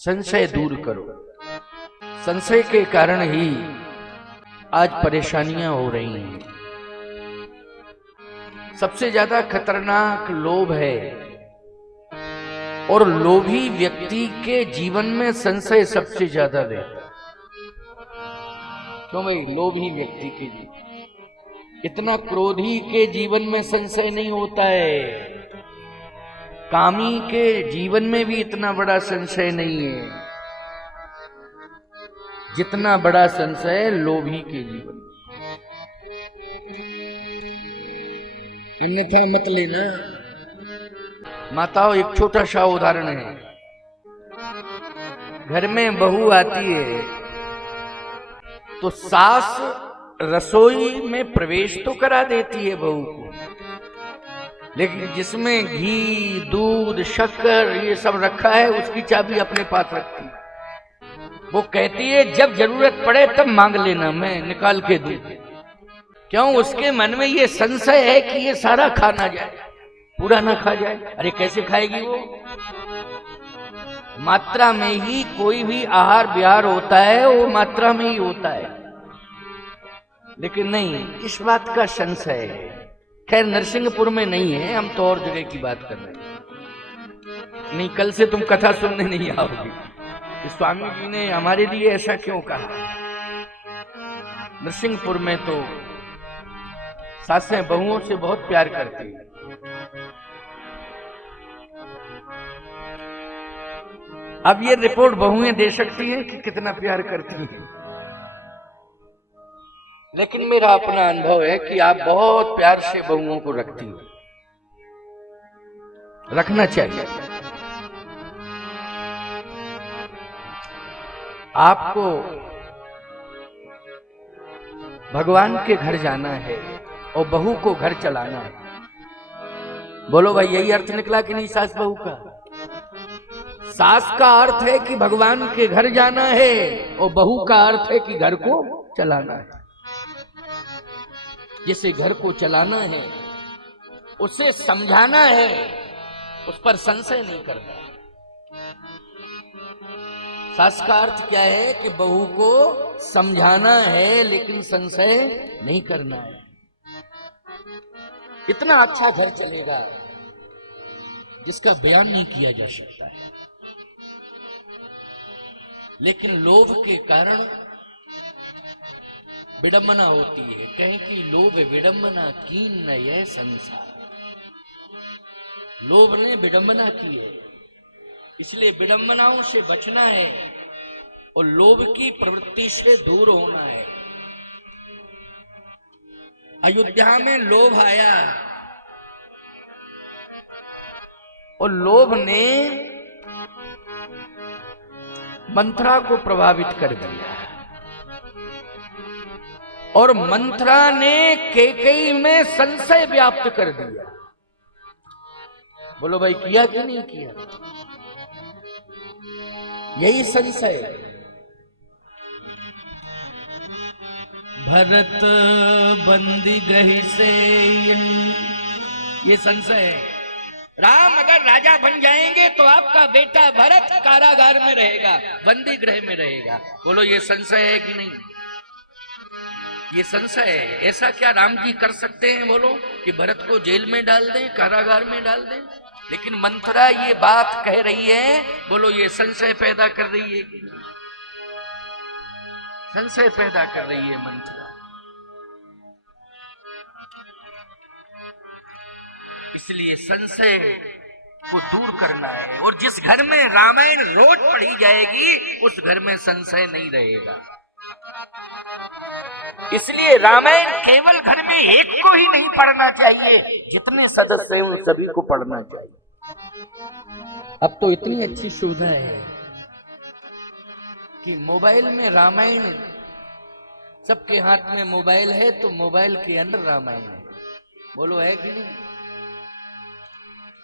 संशय दूर करो। संशय के कारण ही आज परेशानियां हो रही हैं। सबसे ज्यादा खतरनाक लोभ है और लोभी व्यक्ति के जीवन में संशय सबसे ज्यादा रहता है। क्यों भाई? लोभी व्यक्ति के जीवन, इतना क्रोधी के जीवन में संशय नहीं होता है। कामी के जीवन में भी इतना बड़ा संशय नहीं है जितना बड़ा संशय लोभी के जीवन में। अन्यथा मत लेना। माताओं, एक छोटा सा उदाहरण है। घर में बहू आती है तो सास रसोई में प्रवेश तो करा देती है बहू को, लेकिन जिसमें घी, दूध, शक्कर ये सब रखा है उसकी चाबी अपने पास रखती है। वो कहती है जब जरूरत पड़े तब मांग लेना, मैं निकाल के दूं। क्यों? उसके मन में ये संशय है कि ये सारा खा ना जाए, पूरा ना खा जाए। अरे कैसे खाएगी वो? मात्रा में ही कोई भी आहार विहार होता है, वो मात्रा में ही होता है। लेकिन नहीं, इस बात का संशय है। खैर नरसिंहपुर में नहीं है, हम तो और जगह की बात कर रहे हैं। नहीं, कल से तुम कथा सुनने नहीं आओगे कि स्वामी जी ने हमारे लिए ऐसा क्यों कहा। नरसिंहपुर में तो सासें बहुओं से बहुत प्यार करती हैं। अब ये रिपोर्ट बहुएं दे सकती हैं कि कितना प्यार करती हैं, लेकिन मेरा अपना अनुभव है कि आप बहुत प्यार से बहुओं को रखती हो। रखना चाहिए। आपको भगवान के घर जाना है और बहू को घर चलाना है। बोलो भाई, यही अर्थ निकला कि नहीं सास बहू का? सास का अर्थ है कि भगवान के घर जाना है और बहू का अर्थ है कि घर को चलाना है। जिसे घर को चलाना है उसे समझाना है, उस पर संशय नहीं करना। सास का अर्थ क्या है कि बहू को समझाना है लेकिन संशय नहीं करना है। इतना अच्छा घर चलेगा जिसका बयान नहीं किया जा सकता है, लेकिन लोभ के कारण विडंबना होती है। कहें कि लोभ विडंबना कीन न यह संसार। लोभ ने विडंबना की है, इसलिए विडंबनाओं से बचना है और लोभ की प्रवृत्ति से दूर होना है। अयोध्या में लोभ आया और लोभ ने मंथरा को प्रभावित कर दिया और मंथरा ने कैकेयी में संशय व्याप्त कर दिया। बोलो भाई, किया कि नहीं किया? यही संशय। भरत बंदी गृह से, ये संशय है। राम अगर राजा बन जाएंगे तो आपका बेटा भरत कारागार में रहेगा, बंदी गृह में रहेगा। बोलो, ये संशय है कि नहीं? ये संशय है। ऐसा क्या राम जी कर सकते हैं बोलो कि भरत को जेल में डाल दें, कारागार में डाल दें? लेकिन मंथरा ये बात कह रही है। बोलो, ये संशय पैदा कर रही है कि नहीं? संशय पैदा कर रही है मंथरा। इसलिए संशय को दूर करना है। और जिस घर में रामायण रोज पढ़ी जाएगी उस घर में संशय नहीं रहेगा। इसलिए रामायण केवल घर में एक को ही नहीं पढ़ना चाहिए, जितने सदस्य हैं उन सभी को पढ़ना चाहिए। अब तो इतनी अच्छी सुविधा है कि मोबाइल में रामायण, सबके हाथ में मोबाइल है तो मोबाइल के अंदर रामायण है। बोलो, है कि नहीं?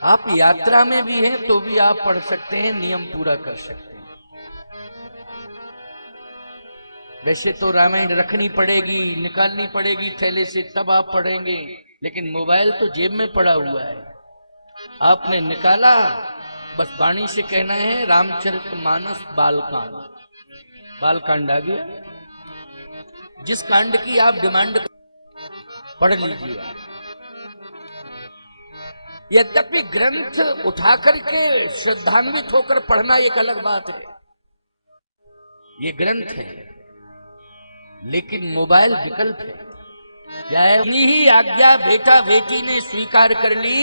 आप यात्रा में भी हैं तो भी आप पढ़ सकते हैं, नियम पूरा कर सकते हैं। वैसे तो रामायण रखनी पड़ेगी, निकालनी पड़ेगी थैले से, तब आप पढ़ेंगे, लेकिन मोबाइल तो जेब में पड़ा हुआ है। आपने निकाला बस वाणी से कहना है रामचरितमानस बालकांड, बालकांड आ गया। जिस कांड की आप डिमांड पढ़ लीजिए। यद्यपि ग्रंथ उठा करके श्रद्धान्वित होकर पढ़ना एक अलग बात है, ये ग्रंथ है, लेकिन मोबाइल विकल्प है। चाहे ही आज्ञा बेटा बेटी ने स्वीकार कर ली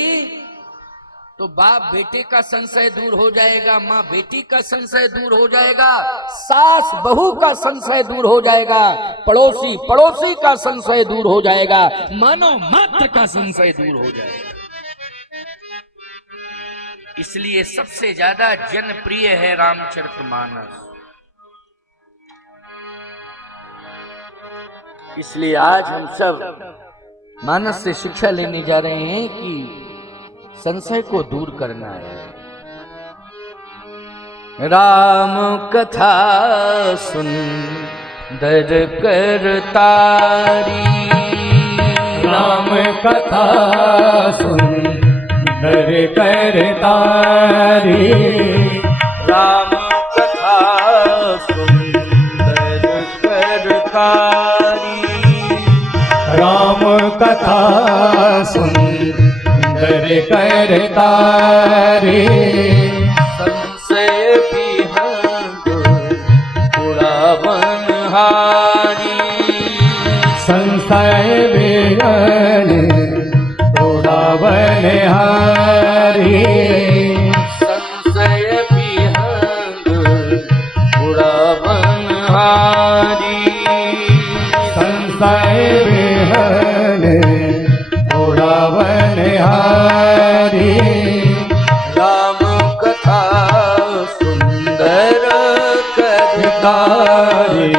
तो बाप बेटे का संशय दूर हो जाएगा, माँ बेटी का संशय दूर हो जाएगा, सास बहू का संशय दूर हो जाएगा, पड़ोसी पड़ोसी का संशय दूर हो जाएगा, मानव मात्र का संशय दूर हो जाएगा। इसलिए सबसे ज्यादा जनप्रिय है रामचरितमानस। इसलिए आज हम सब मानस से शिक्षा लेने जा रहे हैं कि संशय को दूर करना है। राम कथा सुंदर करतारी, राम कथा सुंदर करतारी, राम कथा सुंदर करतारी, राम कथा सुंदर करतारी, संशय विहंग उड़ावनहारी, संशय विहंग उड़ावनहारी, संशय विहंग उड़ावनहारी, संशय विहंग उड़ावनहारी, राम कथा सुंदर करतारी।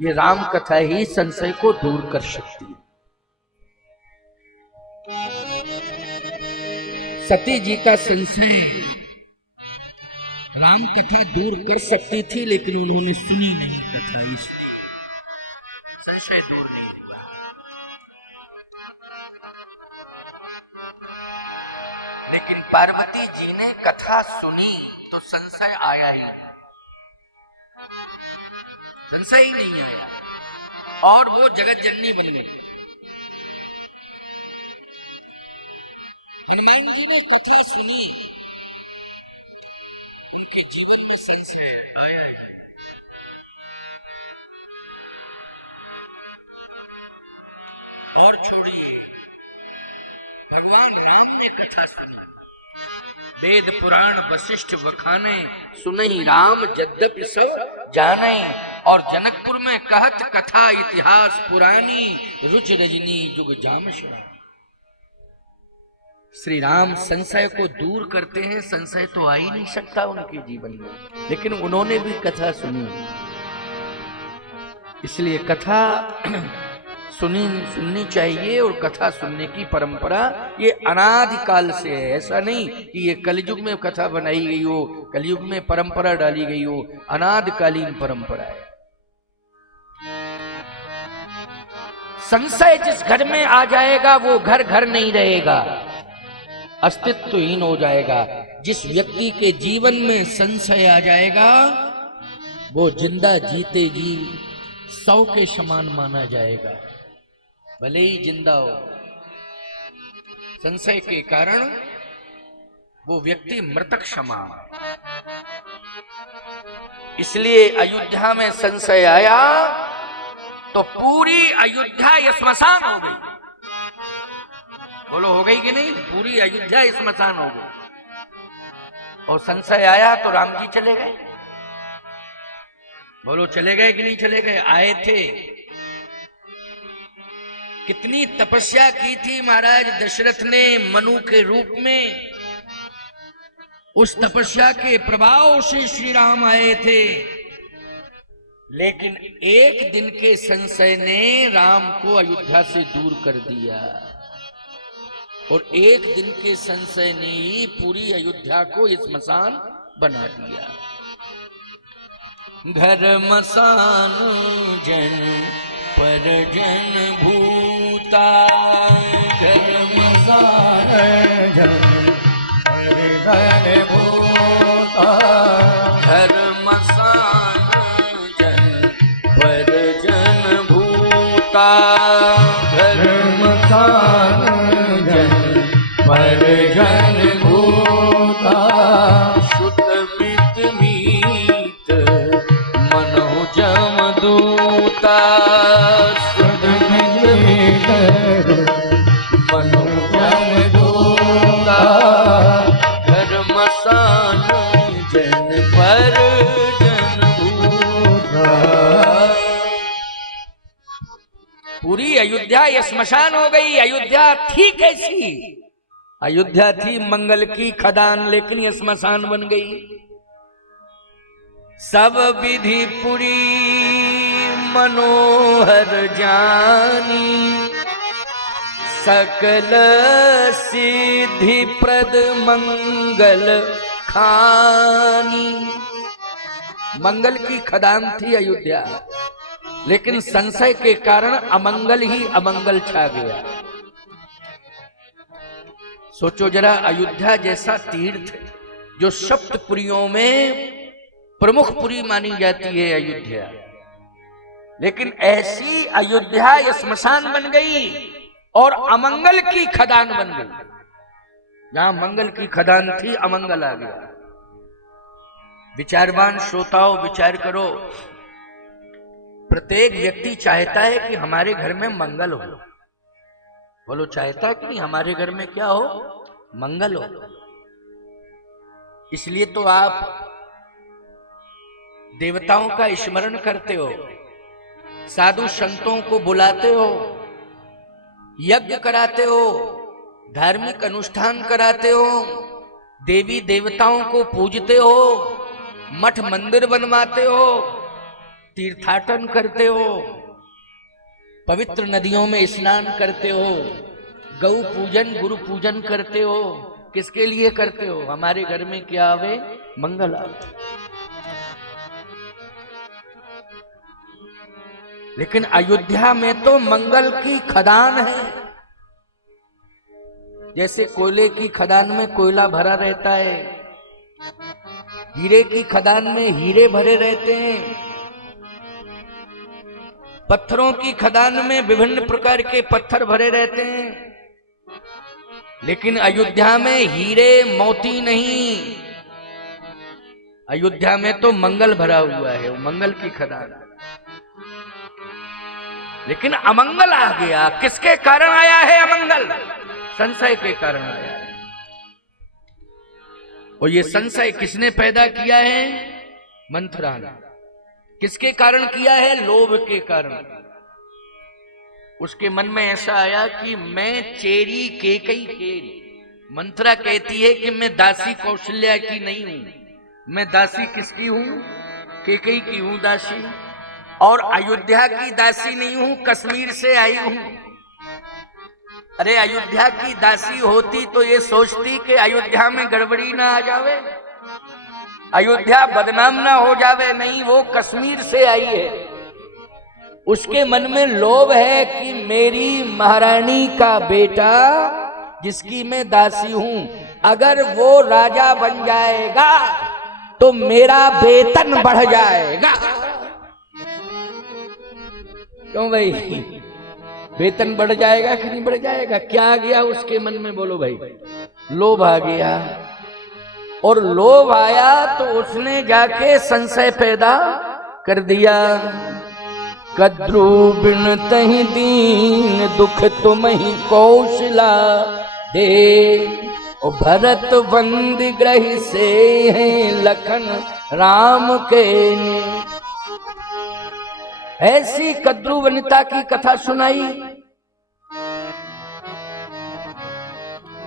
ये राम कथा ही संशय को दूर कर सकती है। सती जी का संशय राम कथा दूर कर सकती थी, लेकिन उन्होंने सुनी नहीं कथा, इसलिए संशय दूर नहीं हुआ। लेकिन पार्वती जी ने कथा सुनी तो संशय आया ही, संशय ही नहीं आया, और वो जगत जननी बन गई। हनुमान जी ने कथा सुनी, उनके जीवन में संशय आया। और छोड़िए, भगवान राम ने कथा सुनी, वेद पुराण वशिष्ठ बखाने सुनहि राम यद्यपि सब जाने, और जनकपुर में कहत कथा इतिहास पुरानी, रुचि रजनी जुग जाम शरानी। श्री राम संशय को दूर करते हैं, संशय तो आ ही नहीं सकता उनके जीवन में, लेकिन उन्होंने भी कथा सुनी। इसलिए कथा सुननी चाहिए, और कथा सुनने की परंपरा ये अनादिकाल से है। ऐसा नहीं कि ये कलयुग में कथा बनाई गई हो, कलयुग में परंपरा डाली गई हो, अनादिकालीन परंपरा है। संशय जिस घर में आ जाएगा वो घर घर नहीं रहेगा, अस्तित्वहीन हो जाएगा। जिस व्यक्ति के जीवन में संशय आ जाएगा वो जिंदा जीते जी 100 के समान माना जाएगा, भले ही जिंदा हो। संशय के कारण वो व्यक्ति मृतक समान। इसलिए अयोध्या में संशय आया तो पूरी अयोध्या स्मशान हो गई। बोलो हो गई कि नहीं? पूरी अयोध्या स्मशान हो गई। और संशय आया तो राम जी चले गए। बोलो चले गए कि नहीं चले गए? आए थे। कितनी तपस्या की थी महाराज दशरथ ने मनु के रूप में। उस तपस्या के प्रभाव से श्री राम आए थे, लेकिन एक दिन के संशय ने राम को अयोध्या से दूर कर दिया। और एक दिन के संशय ने ही पूरी अयोध्या को स्मशान बना दिया। घर मसान जन पर जन भूता, घर मसान जन पर भूता धर्मसान जन पर जन भूता धर्मसान जन पर जन भूता शुद्ध मित मीत मनो जमदूता शुद्ध मित मनो जमदूता धर्मसान जन पर जन भूता। पूरी अयोध्या ये श्मशान हो गई। अयोध्या थी कैसी? अयोध्या थी मंगल की खदान, लेकिन ये श्मशान बन गई। सब विधि पुरी मनोहर जानी सकल सिद्धि प्रद मंगल खानी। मंगल की खदान थी अयोध्या, लेकिन संशय के कारण अमंगल ही अमंगल छा गया। सोचो जरा, अयोध्या जैसा तीर्थ जो सप्तपुरियों में प्रमुख पुरी मानी जाती है अयोध्या, लेकिन ऐसी अयोध्या ये श्मशान बन गई और अमंगल की खदान बन गई। जहां मंगल की खदान थी, अमंगल आ गया। विचारवान श्रोताओं, विचार करो। प्रत्येक व्यक्ति चाहता है कि हमारे घर में मंगल हो। बोलो, चाहता है कि नहीं हमारे घर में क्या हो? मंगल हो। इसलिए तो आप देवताओं का स्मरण करते हो, साधु संतों को बुलाते हो, यज्ञ कराते हो, धार्मिक अनुष्ठान कराते हो, देवी देवताओं को पूजते हो, मठ मंदिर बनवाते हो, तीर्थाटन करते हो, पवित्र नदियों में स्नान करते हो, गौ पूजन गुरु पूजन करते हो। किसके लिए करते हो? हमारे घर में क्या आवे? मंगल आवे। लेकिन अयोध्या में तो मंगल की खदान है। जैसे कोयले की खदान में कोयला भरा रहता है, हीरे की खदान में हीरे भरे रहते हैं, पत्थरों की खदान में विभिन्न प्रकार के पत्थर भरे रहते हैं, लेकिन अयोध्या में हीरे मोती नहीं। अयोध्या में तो मंगल भरा हुआ है, वो मंगल की खदान। लेकिन अमंगल आ गया। किसके कारण आया है अमंगल? संशय के कारण आया है। और ये संशय किसने पैदा किया है? मंथरा ने। किसके कारण किया है? लोभ के कारण। उसके मन में ऐसा आया कि मैं चेरी केकई केरी। मंथरा कहती है कि मैं दासी कौशल्या की नहीं हूं, मैं दासी किसकी हूं? केकई की हूं दासी। और अयोध्या की दासी नहीं हूं, कश्मीर से आई हूं। अरे अयोध्या की दासी होती तो ये सोचती कि अयोध्या में गड़बड़ी ना आ जावे, अयोध्या बदनाम ना हो जावे। नहीं, वो कश्मीर से आई है। उसके मन में लोभ है कि मेरी महारानी का बेटा जिसकी मैं दासी हूं, अगर वो राजा बन जाएगा तो मेरा वेतन बढ़ जाएगा। क्यों भाई? वेतन बढ़ जाएगा कि नहीं बढ़ जाएगा? क्या आ गया उसके मन में? बोलो भाई। लोभ आ गया। और लोभ आया तो उसने जाके संशय पैदा कर दिया। कद्रू बिन तहि दीन दुख तुमहि कौशला दे। ओ भरत बंद ग्रह से हैं लखन राम के ने। ऐसी कद्रू वनिता की कथा सुनाई।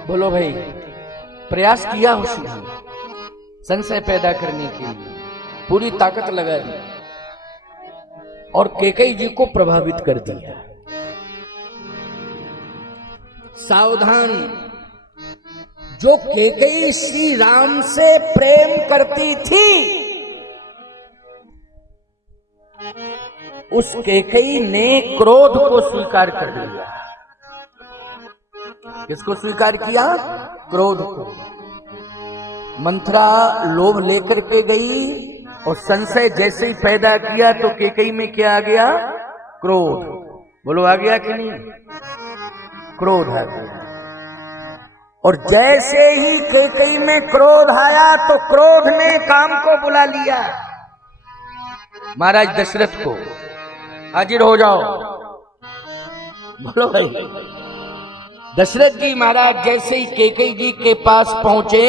बोलो भाई, प्रयास किया उसने संशय पैदा करने के लिए, पूरी ताकत लगा दी और कैकेयी जी को प्रभावित कर दिया। सावधान, जो कैकेयी श्री राम से प्रेम करती थी, उस कैकेयी ने क्रोध को स्वीकार कर लिया। किसको स्वीकार किया? क्रोध को। मंथरा लोभ लेकर के गई और संशय जैसे ही पैदा किया तो कैकेयी में क्या आ गया? क्रोध। बोलो आ गया कि नहीं? क्रोध आ गया। और जैसे ही कैकेयी में क्रोध आया तो क्रोध ने काम को बुला लिया। महाराज दशरथ को, हाजिर हो जाओ। बोलो भाई। दशरथ जी महाराज जैसे ही कैकेयी जी के पास पहुंचे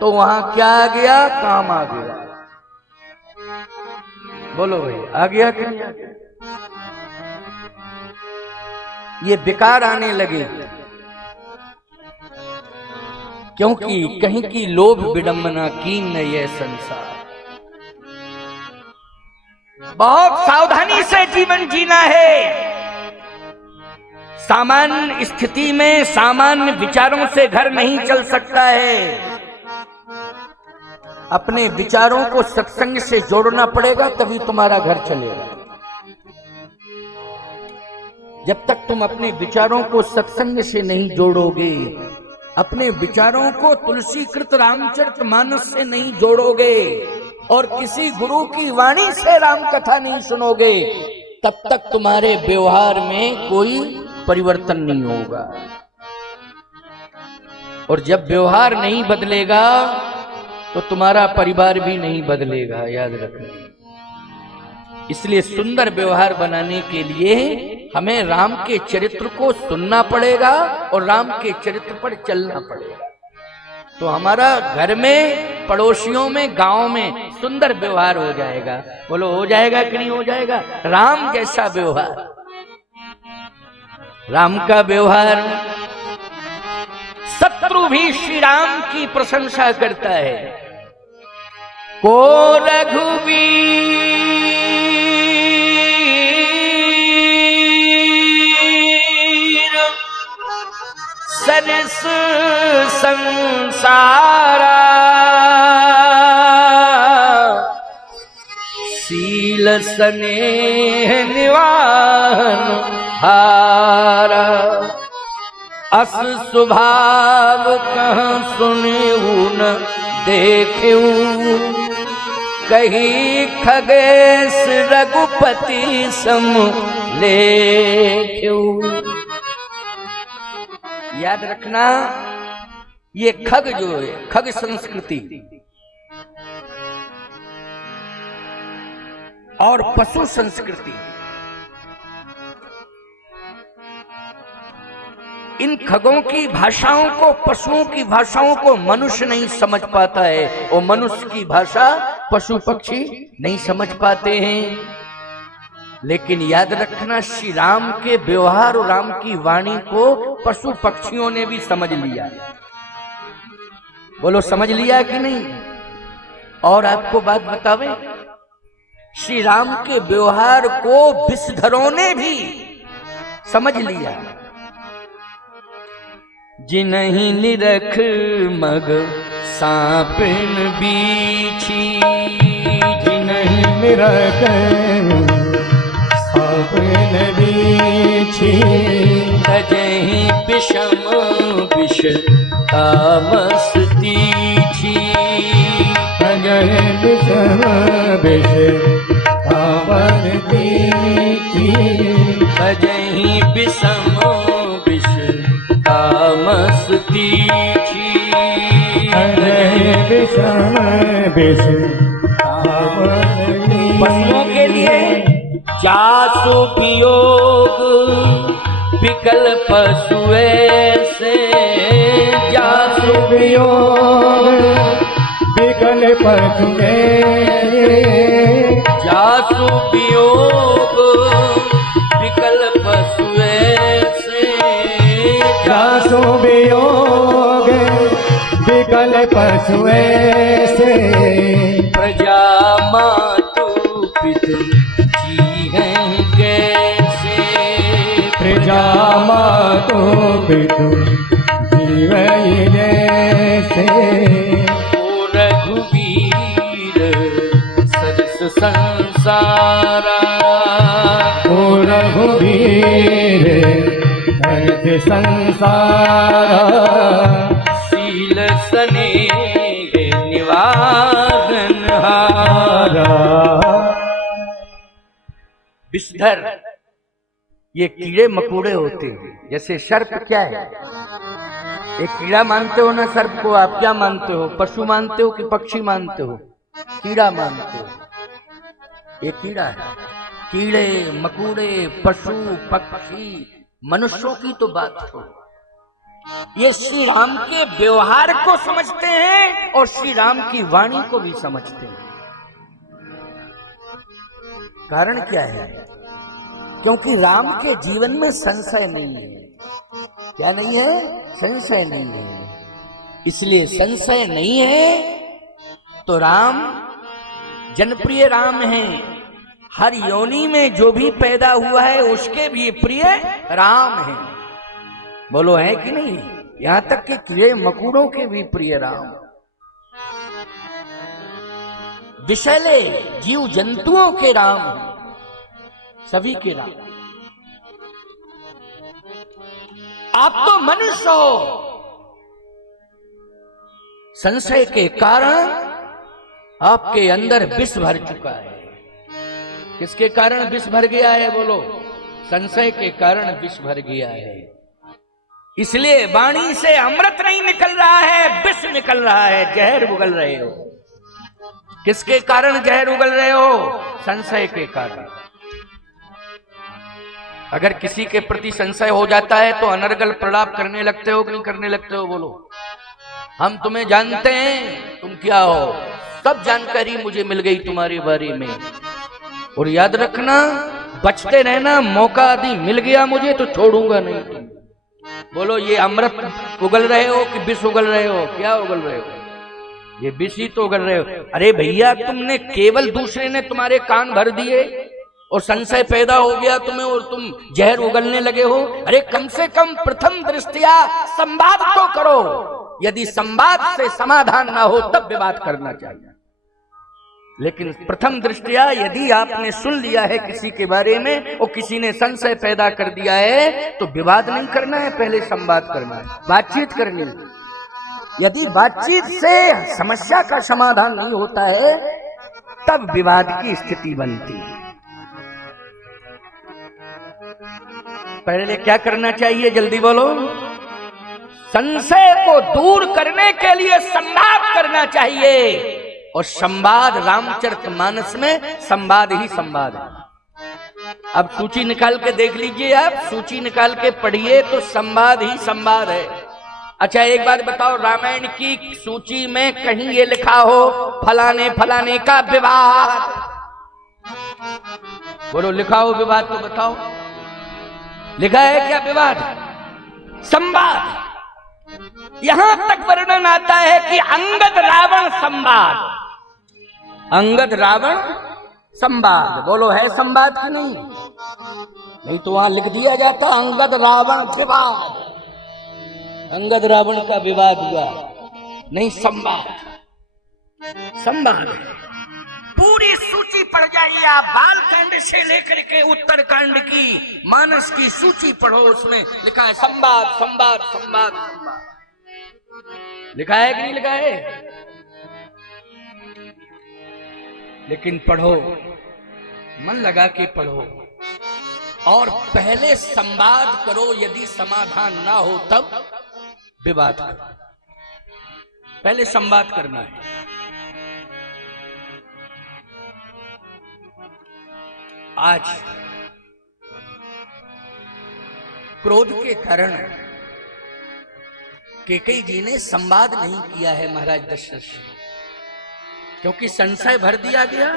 तो वहां क्या आ गया? काम आ गया। बोलो भाई आ गया कि नहीं आ गया? ये विकार आने लगे क्योंकि कहीं की लोभ विडंबना कीन न यह संसार। बहुत सावधानी से जीवन जीना है। सामान्य स्थिति में सामान्य विचारों से घर नहीं चल सकता है। अपने विचारों को सत्संग से जोड़ना पड़ेगा तभी तुम्हारा घर चलेगा। जब तक तुम अपने विचारों को सत्संग से नहीं जोड़ोगे, अपने विचारों को तुलसीकृत रामचरितमानस से नहीं जोड़ोगे और किसी गुरु की वाणी से राम कथा नहीं सुनोगे, तब तक तुम्हारे व्यवहार में कोई परिवर्तन नहीं होगा। और जब व्यवहार नहीं बदलेगा तो तुम्हारा परिवार भी नहीं बदलेगा, याद रखना। इसलिए सुंदर व्यवहार बनाने के लिए हमें राम के चरित्र को सुनना पड़ेगा और राम के चरित्र पर चलना पड़ेगा। तो हमारा घर में, पड़ोसियों में, गांव में सुंदर व्यवहार हो जाएगा। बोलो हो जाएगा कि नहीं हो जाएगा? राम जैसा व्यवहार, राम का व्यवहार। शत्रु भी श्री राम की प्रशंसा करता है। को रघुवीर सरस संसारा, शील स्नेह निवारण हारा, अस स्वभाव कहाँ सुनेऊ न देखेऊ, कही खगेश रघुपति सम लेखेऊ। याद रखना, ये खग जो है, खग संस्कृति और पशु संस्कृति, इन खगों की भाषाओं को, पशुओं की भाषाओं को मनुष्य नहीं समझ पाता है और मनुष्य की भाषा पशु पक्षी नहीं समझ पाते हैं। लेकिन याद रखना, श्री राम के व्यवहार और राम की वाणी को पशु पक्षियों ने भी समझ लिया। बोलो समझ लिया कि नहीं? और आपको बात बतावे, श्री राम के व्यवहार को विषधरों ने भी समझ लिया। जिन्हीं निरख मग सांपिन बीछी, जिन्हीं निरख सांपिन बीछी, तजहि विषम विष तामस तीछी, तजहि विषम विष तामस तीछी, तजहि विषम विष तामस तीछी, तजहि विषम विष तामस तीछी। पशुओं के लिए जासु वियोग विकल पशु ऐसे, जासु वियोग विकल पशु ऐसे, जासु वियोग विकल पशु ऐसे, जासु वियोग विकल पशु ऐसे, प्रजा मातु पितु जीवन कैसे, प्रजा मातु पितु जीवन जैसे, ओ रघुवीर सरस संसारा, ओ रघुवीर सरस संसारा, शील स्नेह विषधर ये कीड़े मकोड़े होते हैं। जैसे सर्प क्या है? एक कीड़ा मानते हो ना सर्प को? आप क्या मानते हो? पशु मानते हो कि पक्षी मानते हो? कीड़ा मानते हो। ये कीड़ा है। कीड़े मकोड़े पशु पक्षी मनुष्यों की तो बात हो, ये श्री राम के व्यवहार को समझते हैं और श्री राम की वाणी को भी समझते हैं। कारण क्या है? क्योंकि राम के जीवन में संशय नहीं है। क्या नहीं है? संशय नहीं है। इसलिए संशय नहीं है तो राम जनप्रिय राम हैं। हर योनि में जो भी पैदा हुआ है उसके भी प्रिय राम हैं। बोलो है कि नहीं? यहां तक कि कीड़े मकोड़ों के भी प्रिय राम, विषैले जीव जंतुओं के राम, सभी के राम। आप तो मनुष्य हो, संशय के कारण आपके अंदर विष भर चुका है। किसके कारण विष भर गया है? बोलो। संशय के कारण विष भर गया है। इसलिए वाणी से अमृत नहीं निकल रहा है, विष निकल रहा है, जहर उगल रहे हो। किसके कारण जहर उगल रहे हो? संशय के कारण। अगर किसी के प्रति संशय हो जाता है तो अनर्गल प्रलाप करने लगते हो कि नहीं करने लगते हो? बोलो। हम तुम्हें जानते हैं, तुम क्या हो, सब जानकारी मुझे मिल गई तुम्हारे बारे में। और याद रखना, बचते रहना, मौका आदि मिल गया मुझे तो छोड़ूंगा नहीं। बोलो, ये अमृत उगल रहे हो कि विष उगल रहे हो? क्या उगल रहे हो? ये विष ही तो उगल रहे हो। अरे भैया, तुमने केवल दूसरे ने तुम्हारे कान भर दिए और संशय पैदा हो गया तुम्हें और तुम जहर उगलने लगे हो। अरे कम से कम प्रथम दृष्टया संवाद तो करो। यदि संवाद से समाधान ना हो तब विवाद करना चाहिए। लेकिन प्रथम दृष्टया यदि आपने सुन लिया है किसी के बारे में और किसी ने संशय पैदा कर दिया है तो विवाद नहीं करना है, पहले संवाद करना है, बातचीत करनी है। यदि बातचीत से समस्या का समाधान नहीं होता है तब विवाद की स्थिति बनती है। पहले क्या करना चाहिए? जल्दी बोलो। संशय को दूर करने के लिए संवाद करना चाहिए। और संवाद, रामचरितमानस में संवाद ही संवाद है। अब सूची निकाल के देख लीजिए, आप सूची निकाल के पढ़िए तो संवाद ही संवाद है। अच्छा एक बात बताओ, रामायण की सूची में कहीं ये लिखा हो फलाने फलाने का विवाद? बोलो, लिखा हो विवाद तो बताओ, लिखा है क्या विवाद? संवाद। यहां तक वर्णन आता है कि अंगद रावण संवाद, अंगद रावण संवाद। बोलो, है संवाद कि नहीं? नहीं तो वहां लिख दिया जाता अंगद रावण विवाद, अंगद रावण का विवाद हुआ। नहीं, संवाद, संवाद। पूरी सूची पढ़ जाइए आप, बालकांड से लेकर के उत्तरकांड की, मानस की सूची पढ़ो, उसमें लिखा है संवाद संवाद संवाद संवाद। लिखा है कि नहीं लिखा है? लेकिन पढ़ो, मन लगा के पढ़ो और पहले संवाद करो। यदि समाधान ना हो तब विवाद करो। पहले संवाद करना है। आज क्रोध के कारण कैकेयी जी ने संवाद नहीं किया है महाराज दशरथ से, क्योंकि संशय भर दिया गया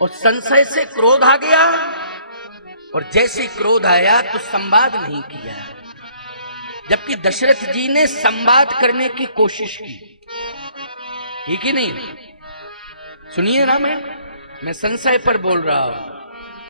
और संशय से क्रोध आ गया और जैसे क्रोध आया तो संवाद नहीं किया। जबकि दशरथ जी ने संवाद करने की कोशिश की, ठीक ही नहीं? सुनिए ना, मैं संशय पर बोल रहा हूं।